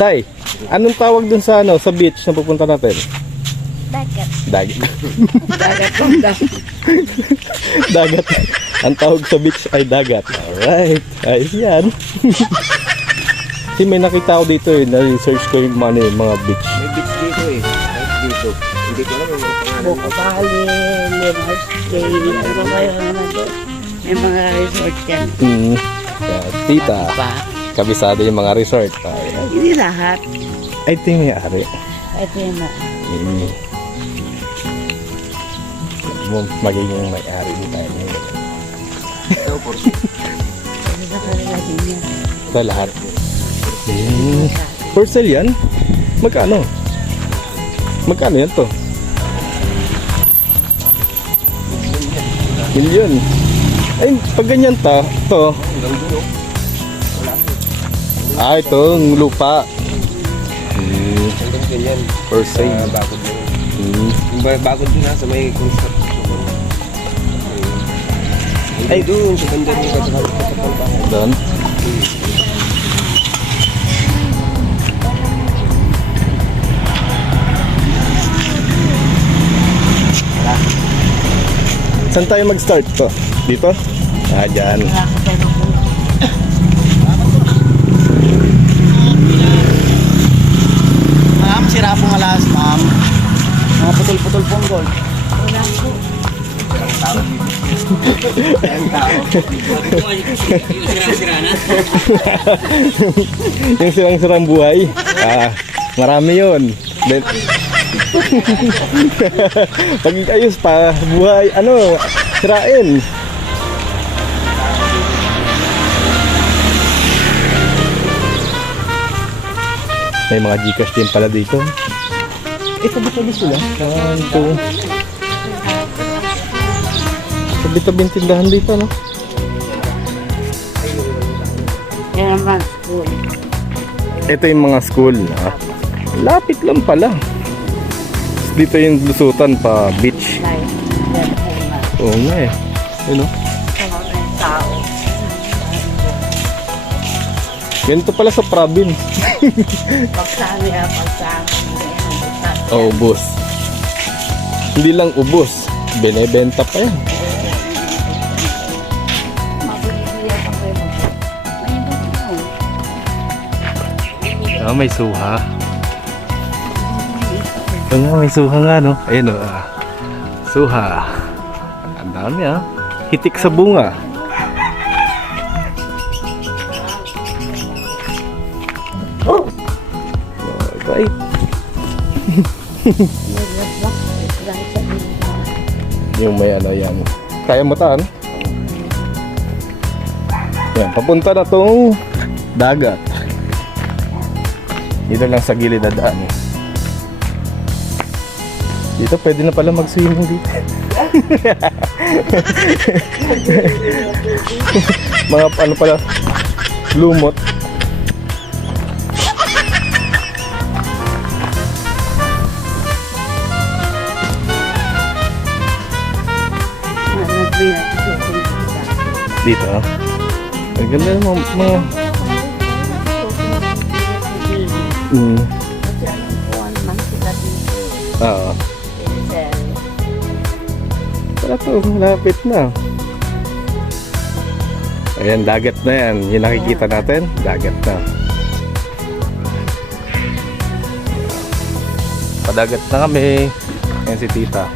Sai, anong tawag dun sa ano, sa beach na pupunta natin? Dagat. Dagat. Dagat banda. Dagat. Ang tawag sa beach ay dagat. Alright. Ayos yan. Kasi may nakita ko dito eh, na-research ko yung mga beach. May beach dito eh. Right dito. Hindi ko alam yung mga pangalan. Bukabali, Limas Bay, ano ba yung ano doon? May mga resort yan. Tita, Pa. kabisado yung mga resort. Hindi lahat. Ay, ito yung may-ari. Ito yung Magiging may-ari din tayo ngayon. Ito po. Ito sa kanila din yan. Ito lahat. For sale yan? Magkano? Magkano yan to? Milyon. Ay, pag ganyan to. Ito, ang lupa. Hanggang ganyan. For sale. Bakod yun. Yung bakod doon sa may construction. Ay, doon sa banda rin ka sa kapal. Doon. Saan tayo mag-start to? Dito? Dyan. Wala ka pero Ma'am, sira pong alas, ma'am. Mga putol-putol pong gold. wala po. Yung sirang-sirang buhay. Marami yun. Pag ayos pa, buhay, sirain. May mga Gcash din pala dito. Tabi-tabi sila. 1, 2. Tabi-tabi yung tindahan dito, no? Yan naman school. Ito yung mga school. Lapit lang pala. Dito yung lusutan pa beach. Like, yan po na. Oo nga eh. Ano? Sa mga tao. Ganito pala sa province. Pagsami ha, pagsami. Ubos. Hindi lang ubos. Binebenta pa yan. Mabibigyan pa kayo mo. May suha. Ito nga, may suha nga, no? Ayun, suha. Ang dami, hitik sa bunga. Okay. Yung may yan. Kaya mo taan? Yan, papunta na tong dagat. Dito lang sa gilid na daan. Dito pwede na pala mag-swimming dito. Mga ano pala, lumot. Dito. Ang ganda ng mga Oo. Wala to, malapit na. Ayan, dagat na yan. Yung nakikita natin, dagat na. Padagat na kami. Ayan si tita.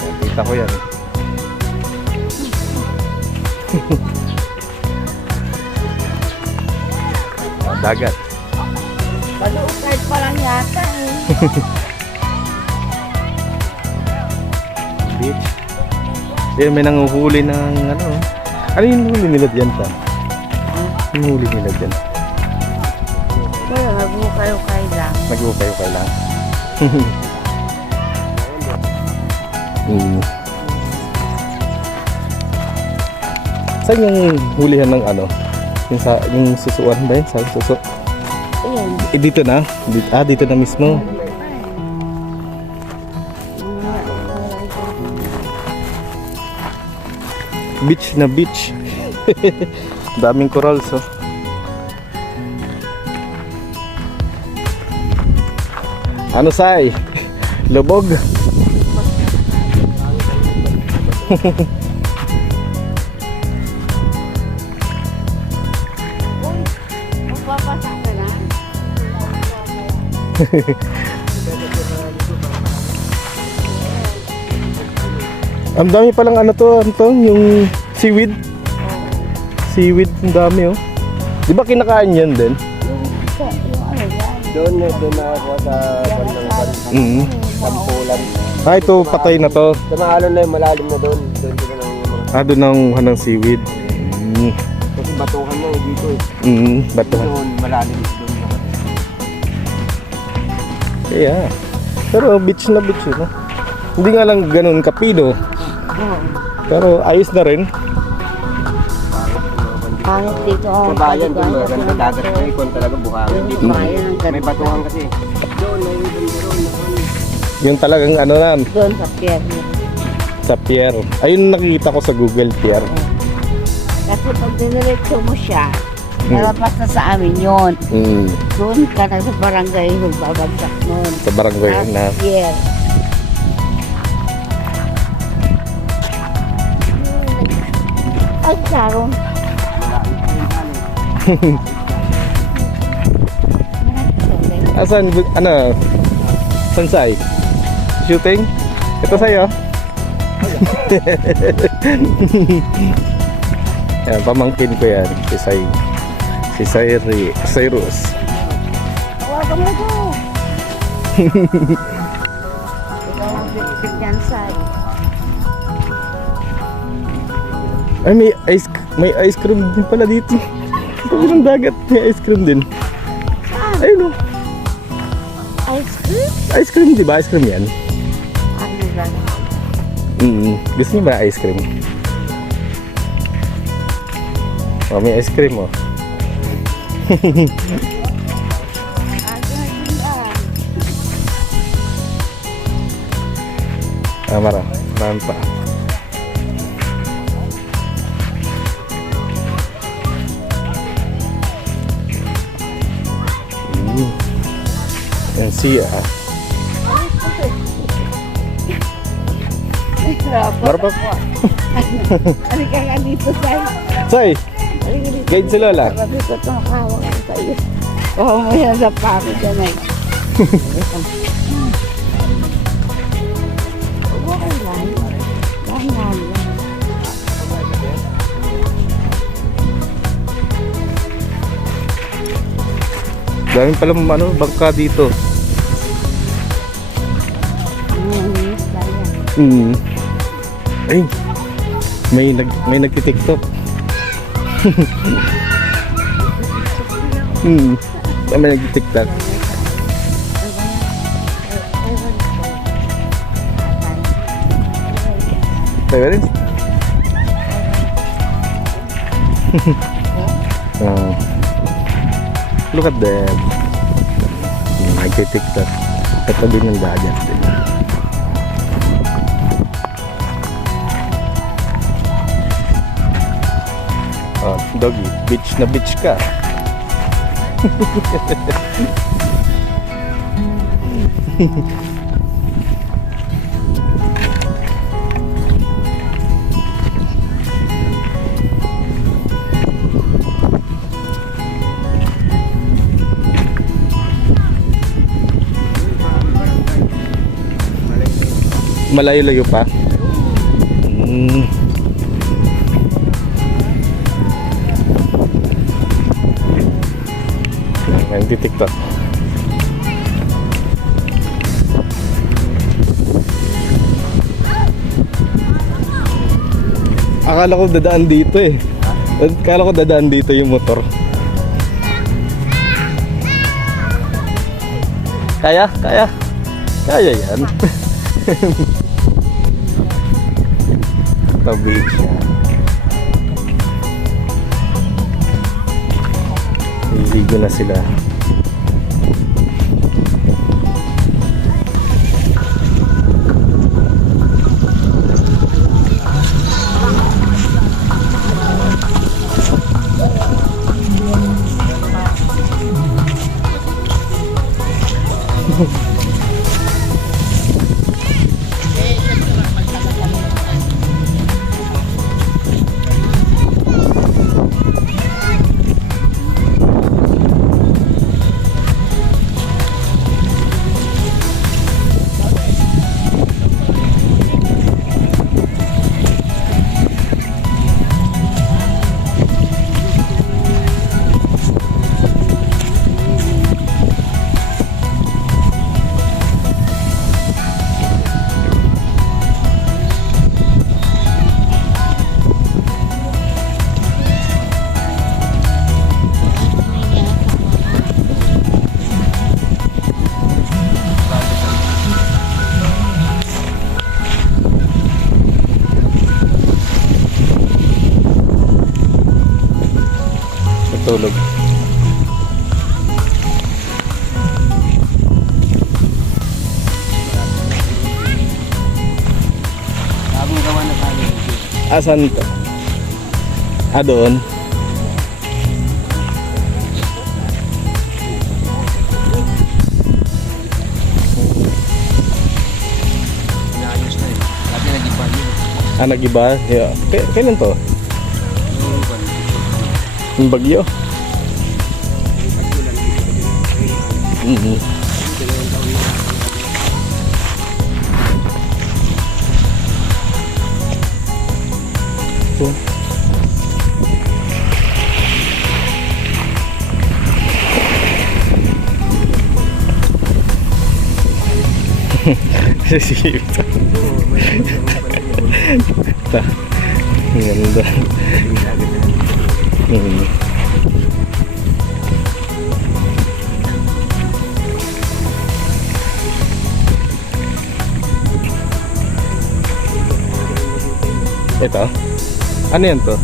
Ayan, tita ko yan. Dagat. Pag-uukay pa lang yata eh. Beach. Yan, may nanguhuli ng ano yung huli nila dyan pa? Yung huli nila dyan. Kaya nag-ukay-ukay lang. Nag-ukay-ukay lang. Saan yung hulihan ng yung susuan ba yun? Saan suso? Ayan. Dito na? Dito na mismo. Beach na beach. Daming corals, oh. Ano say? Lubog? Magpapasa ka na? Ang dami palang ano to, yung seaweed. Seaweed, ang dami oh. Di ba kinakain yan din? Yung ano yan. Doon na ako sa bandang Sampulan. Ah, ito patay na to. Sa mga alon na yung malalim na doon. Doon sila ng mga... Ah, doon ang hanang seaweed. Kasi batuhan na dito eh. Batuhan. Doon, malalim doon. Yeah. Pero beach na beach no? Hindi nga lang ganun kapido. Pero ayos na rin. Pangit dito Sa ang bayan, doon kaliguan. maganda dagat na ikon talaga buhangin. Dito Bayan ang may ganda. batuhan kasi. Doon, may doon. Yung talagang ano na, Doon sa pier. sa pier. Ayun nakikita ko sa Google pier. Kasi pag diniretso mo siya, nalapas na sa amin yun. Doon ka na sa barangay, magbabagsak nun. Sa barangay na. Pier. Ay, Sharon. Asan? Ano? Sansay? Shooting? Ito sa'yo? Yan, pamangkin ko yan. Si Cyrus. Tawagan mo ko. Ikaw ang bibig yan, Sai. Ay, may ice cream din pala dito. Sabi ng dagat, may ice cream din. Ayun o. Ice cream? Ice cream, di ba? Ice cream yan. Ano ba? Gusto niyo ba ice cream? Oh, may ice cream oh. Marami pa. Yan siya. Marap. Ano ka nga dito, Sai? Say, guide si Lola. Sabi ko, tumakawa ka sa iyo. Oo, mo yan sa pami dyan ay. Okay lang. Ganyan lang. Daming pala bangka dito. Nanginis lang yan. Ay, may nagti-TikTok. May nagti-TikTok. Tayo rin. Look at them. Nagti-TikTok. Katabi ng dagat din. Oh, doggy, beach na beach ka. Malayo-layo pa. Nagti-TikTok. Akala ko dadaan dito eh. Akala ko dadaan dito yung motor. Kaya yan. Tabi siya. Iligo na sila. Asan to? Ah, doon. Inaayos na eh. Dati nag-iba yun. Ah, nag-iba? Yeah. Kailan to? Yung bagyo? So, sige ito. Ta. Ganda. Ito? Ano yan to?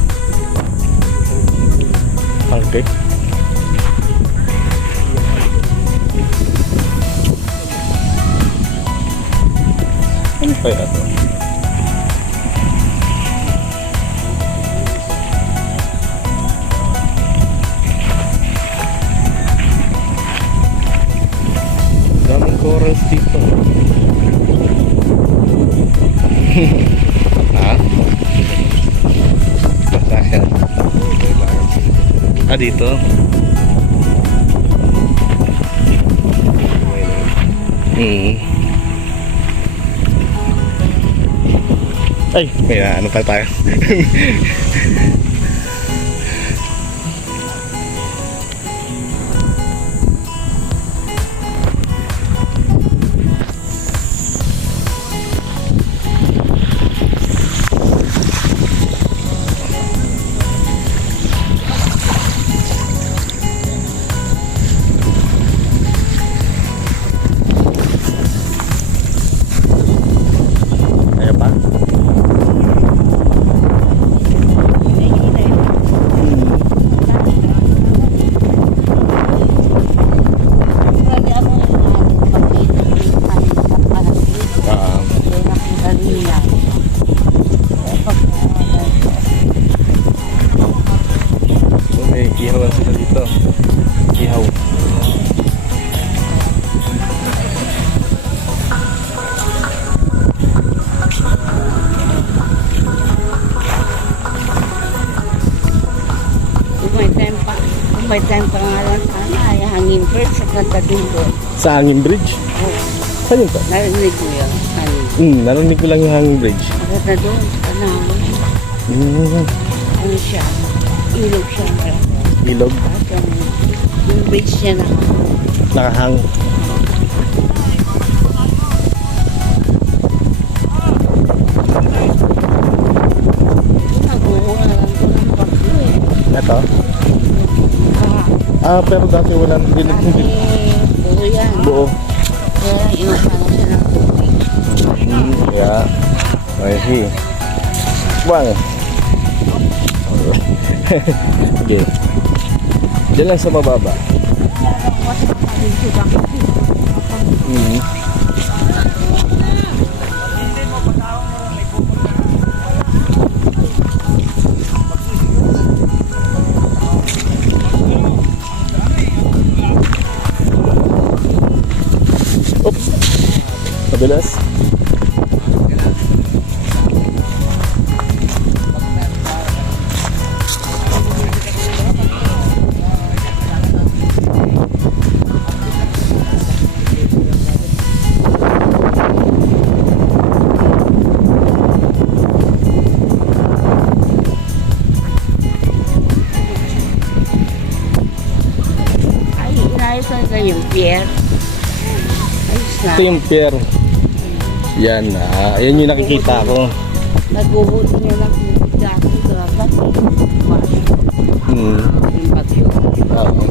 Pancake? Ano kaya to? Daming corals dito. Ha? Basta siya. Ah, dito? Ay, may ano pa tayo. Ayan pa? Pwede ako Ah, may ihaw lang sila dito. Ihaw. May time pa nga lang sana ay hangin first sa Kantadulo. Sa Hanging Bridge? Saan yun to? Narinig ko yun. Hangin. Narinig ko lang yung Hanging Bridge. Maganda doon sa kanawin. Ano siya? Ilog siya. Ilog. At yung bridge niya na. Nakahang. Naguho na lang doon ang bagyo eh. Ito? Ah, pero dati wala hindi Kasi buo yan. buo. Kaya lang inupanan siya ng tubig. Yeah. I see. Bang. Okay. Diyan lang sa mababa. Oops. Mabilis. Ay, inayos na yung pier. Ayos na. Ito yung pier. Yan. Ayan yung nakikita ko. Nagbubuti niya lang yung dati dapat. Yung bagyo. Oo.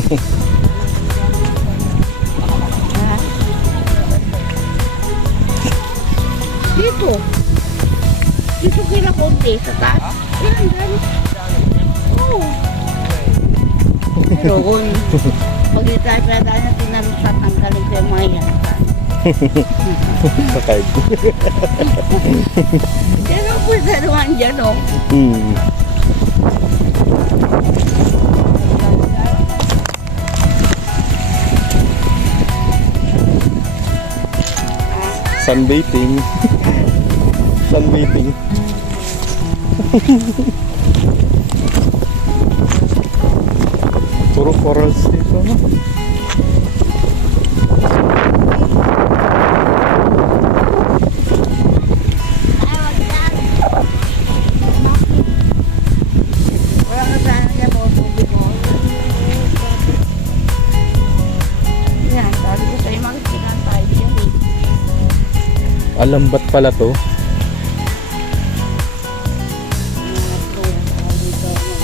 Ha? Dito. Dito kila konti sa taas. Yan. Oo. Pero kung pag-itay-itay na tinarusak ang galing kayo mga yan. Sakay. Pero po sa naman dyan, oh. Hmm. Sunbathing. Sunbathing. Puro corals dito, no? Wala ka sana niya po, hindi ko. Yan, sabi ko sa'yo, magsinan tayo dyan eh. Alambat pala to.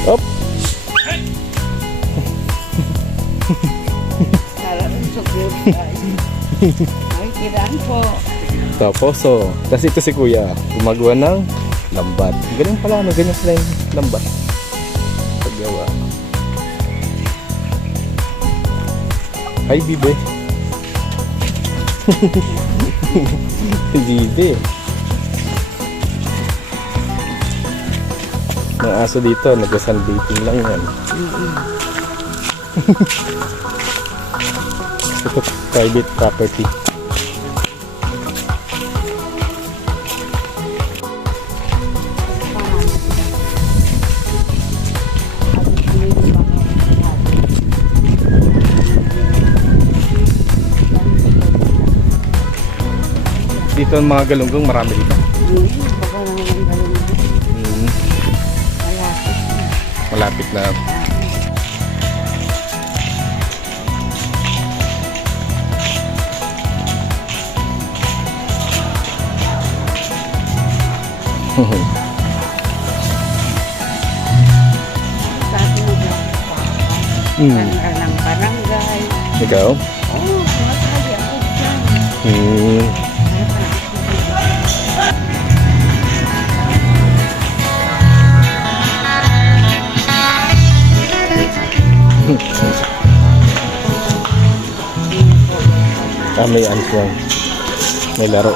Op! Parang sukir tayo. Ay, kiraan po. Tapos, oh, kasi ito si Kuya, gumagawa ng lambat. Ganyan pala, no? Ganyan pala yung lambat. Paggawa. Hi, Bibe. Bibe. Mga aso dito, nag-sunbathing lang yan. Ito, private property. Dito ang mga galunggong, marami dito. Baka naman ang galing. Hmm, Malapit na. malapit na. Sabi mo ba? Hmm. Ng barangay. Ikaw? Oo, sumasali ako dyan. Hmm. May answer. May laro.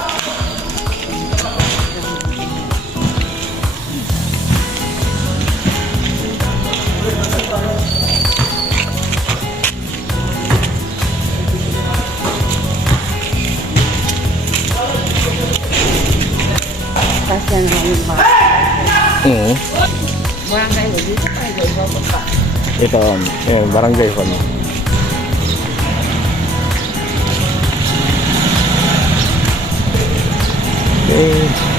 Kasi naman yung mga Hmm. barangay mo. Dito pa, iba pa. Ito, barangay ko no. Okay.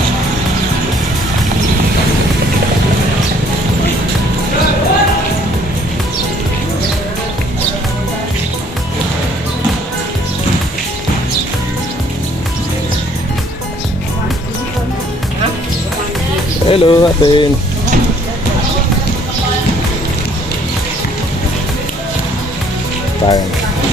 Hello, atin. Tayo.